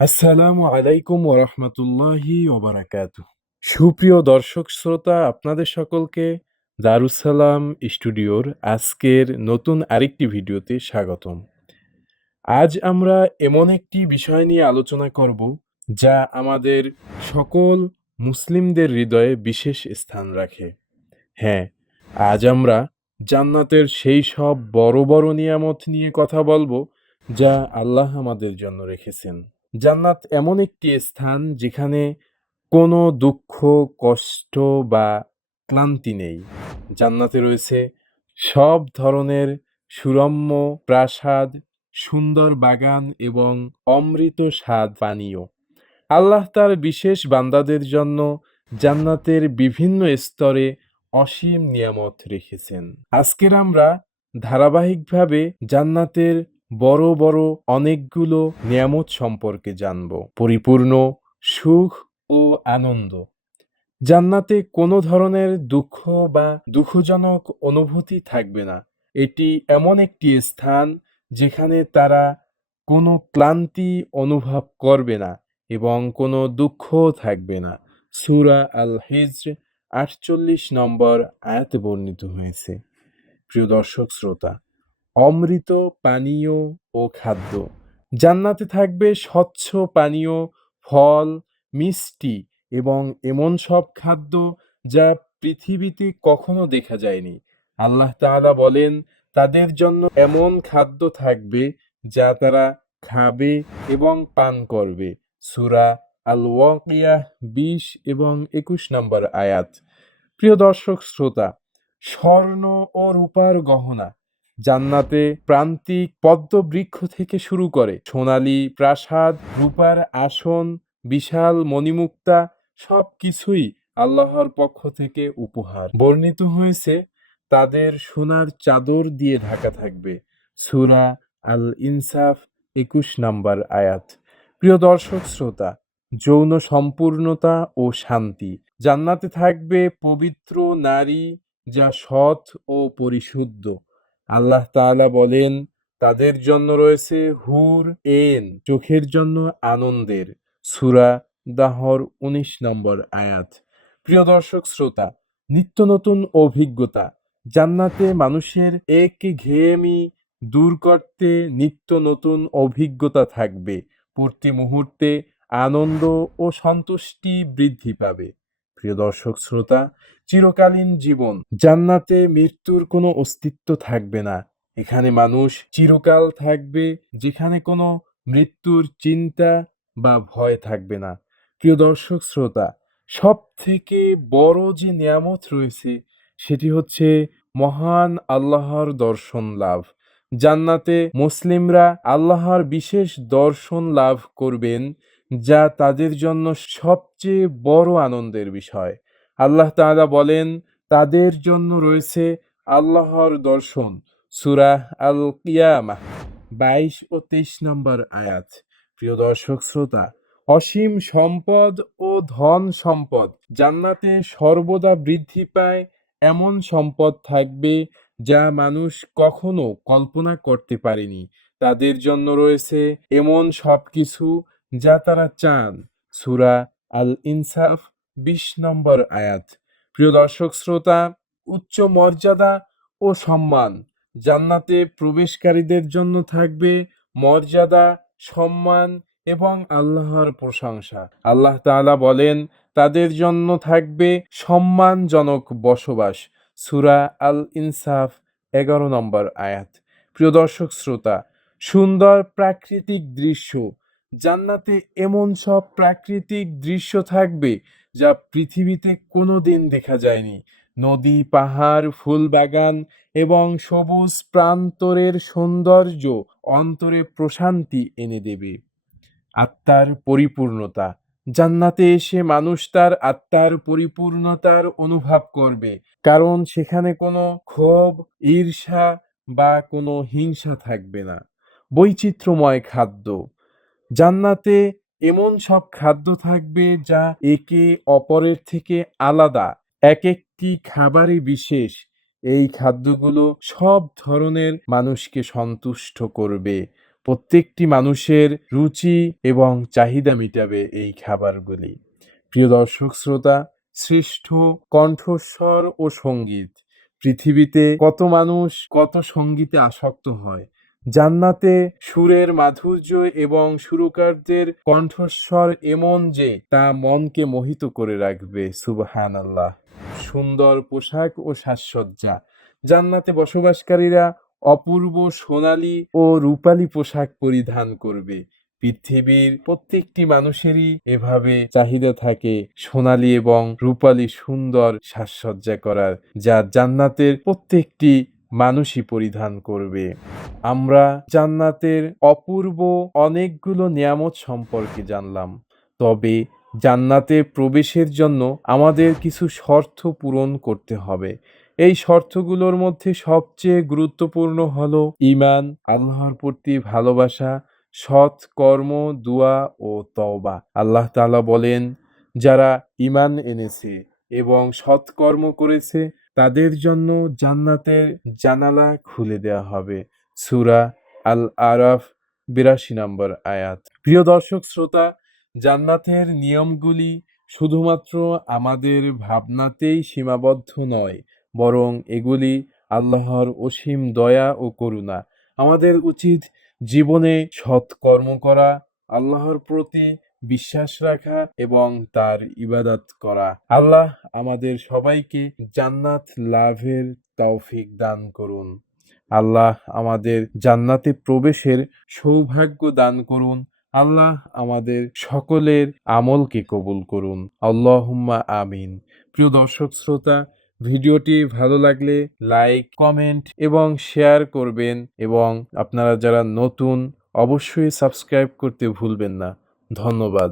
আসসালামু আলাইকুম ওরহমতুল্লাহি ওবারাকাতু। সুপ্রিয় দর্শক শ্রোতা, আপনাদের সকলকে দারুসালাম স্টুডিওর আজকের নতুন আরেকটি ভিডিওতে স্বাগতম। আজ আমরা এমন একটি বিষয় নিয়ে আলোচনা করব যা আমাদের সকল মুসলিমদের হৃদয়ে বিশেষ স্থান রাখে। হ্যাঁ, আজ আমরা জান্নাতের সেই সব বড় বড় নিয়ামত নিয়ে কথা বলবো যা আল্লাহ আমাদের জন্য রেখেছেন। জান্নাত এমন একটি স্থান যেখানে কোনো দুঃখ, কষ্ট বা ক্লান্তি নেই। জান্নাতে রয়েছে সব ধরনের সুরম্য প্রাসাদ, সুন্দর বাগান এবং অমৃত স্বাদ পানীয়। আল্লাহ তার বিশেষ বান্দাদের জন্য জান্নাতের বিভিন্ন স্তরে অসীম নিয়ামত রেখেছেন। আজকের আমরা ধারাবাহিকভাবে জান্নাতের বড় বড় অনেকগুলো নিয়ামত সম্পর্কে জানব। পরিপূর্ণ সুখ ও আনন্দ। জান্নাতে কোনো ধরনের দুঃখ বা দুঃখজনক অনুভূতি থাকবে না। এটি এমন একটি স্থান যেখানে তারা কোনো ক্লান্তি অনুভব করবে না এবং কোনো দুঃখও থাকবে না। সূরা আল হিজর ৪৮ নম্বর আয়াতে বর্ণিত হয়েছে। প্রিয় দর্শক শ্রোতা, অমৃত পানীয় ও খাদ্য। জান্নাতে থাকবে স্বচ্ছ পানীয়, ফল, মিষ্টি এবং এমন সব খাদ্য যা পৃথিবীতে কখনো দেখা যায়নি। আল্লাহ তাআলা বলেন, তাদের জন্য এমন খাদ্য থাকবে যা তারা খাবে এবং পান করবে। সূরা আল ওয়াকিয়াহ ২০ এবং ২১ নম্বর আয়াত। প্রিয় দর্শক শ্রোতা, স্বর্ণ ও রূপার গহনা। জান্নাতে প্রান্তিক পদ্মবৃক্ষ থেকে শুরু করে সোনালী প্রাসাদ, রূপার আসন, বিশাল মণিমুক্তা সবকিছুই আল্লাহর পক্ষ থেকে উপহার। বর্ণিত হয়েছে তাদের সোনার চাদর দিয়ে ঢাকা থাকবে। সূরা আল ইনসাফ ২১ নম্বর আয়াত। প্রিয় দর্শক শ্রোতা, যৌন সম্পূর্ণতা ও শান্তি। জান্নাতে থাকবে পবিত্র নারী যা সৎ ও পরিশুদ্ধ। আল্লাহ তাআলা বলেন, তাদের জন্য রয়েছে হুর এন, চোখের জন্য আনন্দের। সূরা দাহর ১৯ নম্বর আয়াত। প্রিয় দর্শক শ্রোতা, নিত্য নতুন অভিজ্ঞতা। জান্নাতে মানুষের একঘেয়েমি দূর করতে নিত্য নতুন অভিজ্ঞতা থাকবে। প্রতি মুহূর্তে আনন্দ ও সন্তুষ্টি বৃদ্ধি পাবে। প্রিয় দর্শক শ্রোতা, চিরকালীন জীবন। জান্নাতে মৃত্যুর কোনো অস্তিত্ব থাকবে না। এখানে মানুষ চিরকাল থাকবে, যেখানে কোনো মৃত্যুর চিন্তা বা ভয় থাকবে না। প্রিয় দর্শক শ্রোতা, সব থেকে বড় যে নিয়ামত রয়েছে সেটি হচ্ছে মহান আল্লাহর দর্শন লাভ। জান্নাতে মুসলিমরা আল্লাহর বিশেষ দর্শন লাভ করবেন, যা তাদের জন্য সবচেয়ে বড় আনন্দের বিষয়। আল্লাহ তাআলা বলেন, তাদের জন্য রয়েছে আল্লাহর দর্শন। সূরা আল কিয়ামাহ ২২ ও ২৩ নম্বর আয়াত। প্রিয় দর্শক শ্রোতা, অসীম সম্পদ ও ধন সম্পদ। জান্নাতে সর্বদা বৃদ্ধি পায় এমন সম্পদ থাকবে যা মানুষ কখনো কল্পনা করতে পারেনি। তাদের জন্য রয়েছে এমন সবকিছু যা তারা চান। সূরা আল ইনসাফ ২০ নম্বর আয়াত। প্রিয় দর্শক শ্রোতা, উচ্চ মর্যাদা ও সম্মান। জান্নাতে প্রবেশকারীদের জন্য থাকবে মর্যাদা, সম্মান এবং আল্লাহর প্রশংসা। আল্লাহ তাআলা বলেন, তাদের জন্য থাকবে সম্মানজনক বসবাস। সূরা আল ইনসাফ ১১ নম্বর আয়াত। প্রিয় দর্শক শ্রোতা, সুন্দর প্রাকৃতিক দৃশ্য। জান্নাতে এমন সব প্রাকৃতিক দৃশ্য থাকবে যা পৃথিবীতে কোনোদিন দেখা যায়নি। নদী, পাহাড়, ফুল বাগান এবং সবুজ প্রান্তরের সৌন্দর্য অন্তরে প্রশান্তি এনে দেবে। আত্মার পরিপূর্ণতা। জান্নাতে এসে মানুষ তার আত্মার পরিপূর্ণতার অনুভব করবে, কারণ সেখানে কোনো ক্ষোভ, ঈর্ষা বা কোনো হিংসা থাকবে না। বৈচিত্র্যময় খাদ্য। জান্নাতে এমন সব খাদ্য থাকবে যা একে অপরের থেকে আলাদা। এক একটি খাবারই বিশেষ। এই খাদ্যগুলো সব ধরনের মানুষকে সন্তুষ্ট করবে। প্রত্যেকটি মানুষের রুচি এবং চাহিদা মিটাবে এই খাবারগুলি। প্রিয় দর্শক শ্রোতা, শ্রেষ্ঠ কণ্ঠস্বর ও সঙ্গীত। পৃথিবীতে কত মানুষ কত সঙ্গীতে আসক্ত হয়। জান্নাতে সুরের মাধুর্য এবং সুরকারদের কণ্ঠস্বর এমন যে তা মনকে মোহিত করে রাখবে। সুবহানাল্লাহ। সুন্দর পোশাক ও সাজসজ্জা। জান্নাতে বসবাসকারীরা অপূর্ব সোনালী ও রূপালী পোশাক পরিধান করবে। পৃথিবীর প্রত্যেকটি মানুষেরই এভাবে চাহিদা থাকে সোনালী এবং রূপালী সুন্দর সাজসজ্জা করার, যা জান্নাতের প্রত্যেকটি মানুষই পরিধান করবে। আমরা জান্নাতের অপূর্ব অনেকগুলো নিয়ামত সম্পর্কে জানলাম। তবে জান্নাতে প্রবেশের জন্য আমাদের কিছু শর্ত পূরণ করতে হবে। এই শর্তগুলোর মধ্যে সবচেয়ে গুরুত্বপূর্ণ হলো ঈমান, আল্লাহর প্রতি ভালোবাসা, সৎ কর্ম, দুয়া ও তওবা। আল্লাহ তাআলা বলেন, যারা ঈমান এনেছে এবং সৎকর্ম করেছে তাদের জন্য জান্নাতের জানালা খুলে দেওয়া হবে। সূরা আল আরাফ ৮২ নম্বর আয়াত। প্রিয় দর্শক শ্রোতা, জান্নাতের নিয়মগুলি শুধুমাত্র আমাদের ভাবনাতেই সীমাবদ্ধ নয়, বরং এগুলি আল্লাহর অসীম দয়া ও করুণা। আমাদের উচিত জীবনে সৎকর্ম করা, আল্লাহর প্রতি বিশ্বাস রাখা এবং তার ইবাদত করা। আল্লাহ আমাদের সবাইকে জান্নাত লাভের তৌফিক দান করুন। আল্লাহ আমাদের জান্নাতে প্রবেশের সৌভাগ্য দান করুন। আল্লাহ আমাদের সকলের আমলকে কবুল করুন। আল্লাহুম্মা আমিন। প্রিয় দর্শক শ্রোতা, ভিডিওটি ভালো লাগলে লাইক, কমেন্ট এবং শেয়ার করবেন এবং আপনারা যারা নতুন অবশ্যই সাবস্ক্রাইব করতে ভুলবেন না। ধন্যবাদ।